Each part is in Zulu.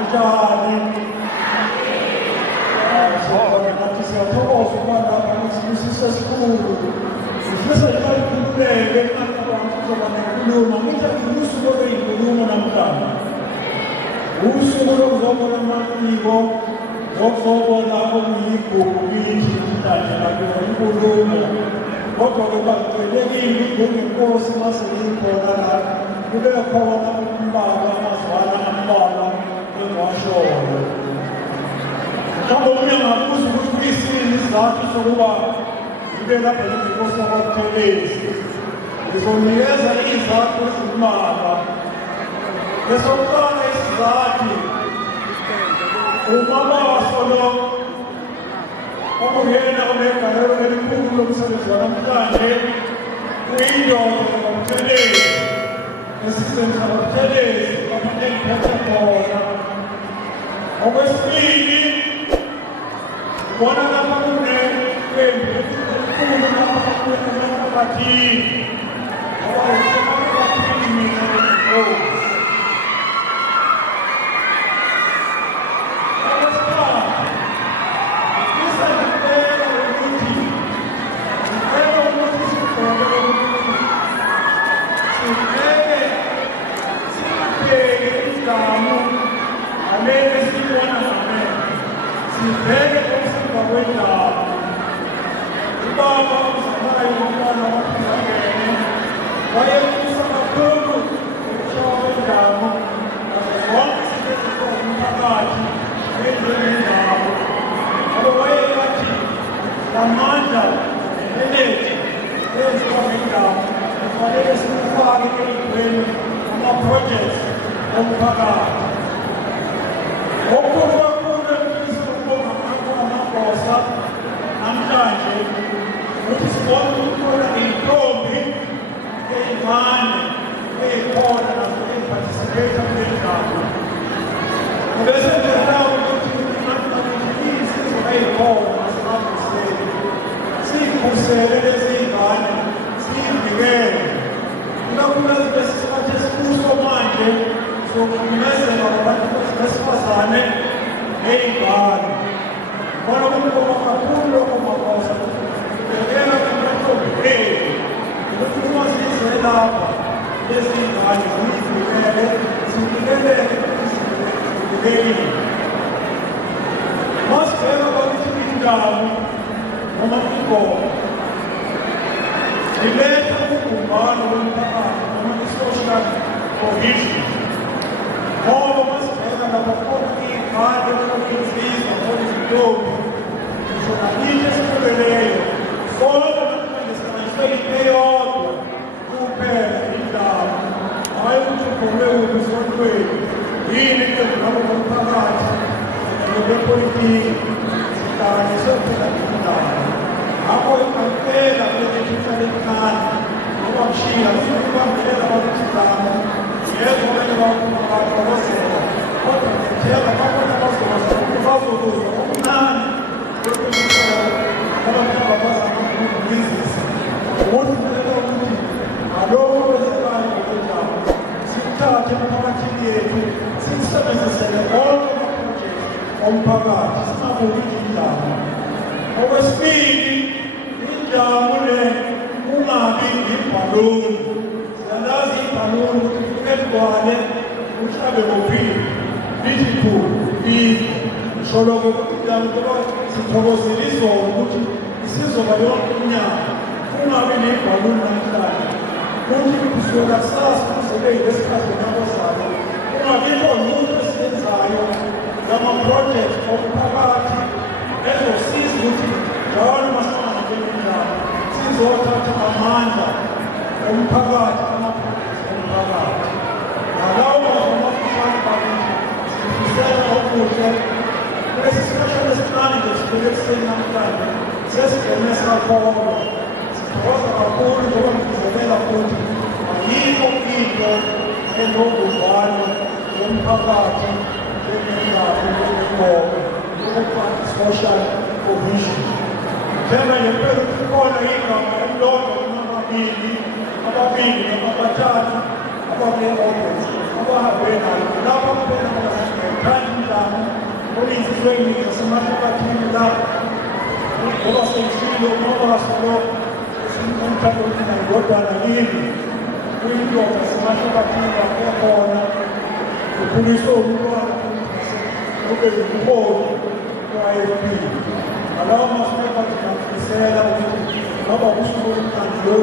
njani? Nathi siyathokoza ukuba lapha nisibusiso esikhulu. Sifisa njalo ukhululeke abantu kuzoba nenkulumo. Ngithi usuku oluyinkulumo namhlanje. Usuku lokuzobona amasiko, lokuzobona okuyigugu kithi namhlanje lapho inkulumo. Kodwa kubalulekile ukuthi inkosi maseyikhona la kube khona umbala amazwana ambalwa engwashoyo. Mhlawumbe ungabuza ukuthi kuyisini isizathu sokuba ibe lapha inkosi yabaPhelezi. Ngizonikeza izizathu ezimbalwa. Esokuqala isizathu uMabaso lo okungena onegalelo elikhulu lomsebenzi wanamhlanje kuyindoda kaButhelezi esisenza kaButhelezi kaphathe ngiphethe khona. Okwesibili ubona lapha kuneqembu elikhulu lapha kunephakathini abaphakathini mina nenkosi. Sibheke umsiba wendaba. Ubaba uZakayo umntwana waphakeme wayefisa kakhulu ukushaya wendawo nazo zonke izinto zomphakathi njengendawo. Ngoba wayebathi lamandla nenenethi eyenziwa ngendawo kufanele sikufake ey'ntweni ama-projects omphakathi. Okhulu namhlanje ukuthi sibone ukuthola iy'ntombi ey'ncane ey'khona nazo ey'participate kulendaba. Bese ngiyalawo ukuthi iy'nsizwa ey'khona asibambiseni siy'khusele lezi y'ngane siy'vikele. Ikakhulukazi lesi sikhathi esikuso manje sokuhlukumezeka kwabantu besifazane ney'ngane. Bona kukhona kakhulu lokho makosa ubhekela kumantombi ethu ukuthi uma size lapha lezi ngane ziyivikele zivikeleke zivikelekile. Masibheka ukuthi indawo noma igoma iletha ubumbano lomphakathi noma i-social cohesion. Ngoba masibheka lapha khona iy'ngane khona insizwa khona izintombi ngisho nakithi esipheleleyo sonke namhlanje singayiswe into eyodwa kuphela indaba. Hhayi ukuthi ugome kuphi esontweni yini engabo komphakathi nokwepolitiki sihlanganiswe phela indaba. Ngakho impela lethu ihlale ekhanda ngoba mshiya sibambelela abantu sidlamo yebo kumele babakozela kodwa ngithela babona bazokuzwa okuncane abantu abazama ukubhizinisi ukuthi kumele ukuthi ngalokho kwesekayo ngokwendaba sikuthathe emphakathini yethu sikusebenzisele onke amaprojekthi omphakathi singabuki indaba. Okwesibili indawo le kungabi ibhaluni. Siyalazi ibhaluni ukuthi kuneligwane uhlabe ngophile lithi khulu lize sholoko ukuthi ngoba sithokozela izolo ukuthi isizoba yonke inyanga kungabi nebhaluni namhlanje ukuthi kusuka kusasa kuzobe yilesikhathi nabazalo kungabikho umuntu esiyenzayo ngama-project omphakathi ezosiza ukuthi njalo masibanga njengendaba sizothatha amandla omphakathi ama-project omphakathi nalawo mazamafushane bakithi sifisela okuhle kulesi sikhashana esincane nje sibheke ekuseni namhlanje sesigcine sakholwa sithokoza kakhulu njengoba ngizekela futhi ayikho into enobumbano yomphakathi njengendaba yokukhona social cohesion. Tena ngempela kukhona igama elilodwa noma ababili noma abathathu abane-audience abahambe nayo lapha kuphela training yaseMatheba team la ngoba seyithile ngoba solo simkhanda ukuthi ngodwana yini kuyinto yaseMatheba team yakhona ukhuliswa umntwana ube yimholi kwa-IFP alawo maSmatheba ngiyafisela ukuthi ngoba kusuke umkhandlo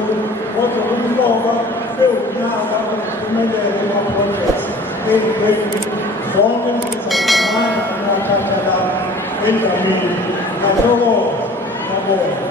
kodwa umloba bewunyaka ukuphumelela kuma-projects ey'mbeni zonke ezizamana amathatha la endaweni ngiyathokoza ngiyabonga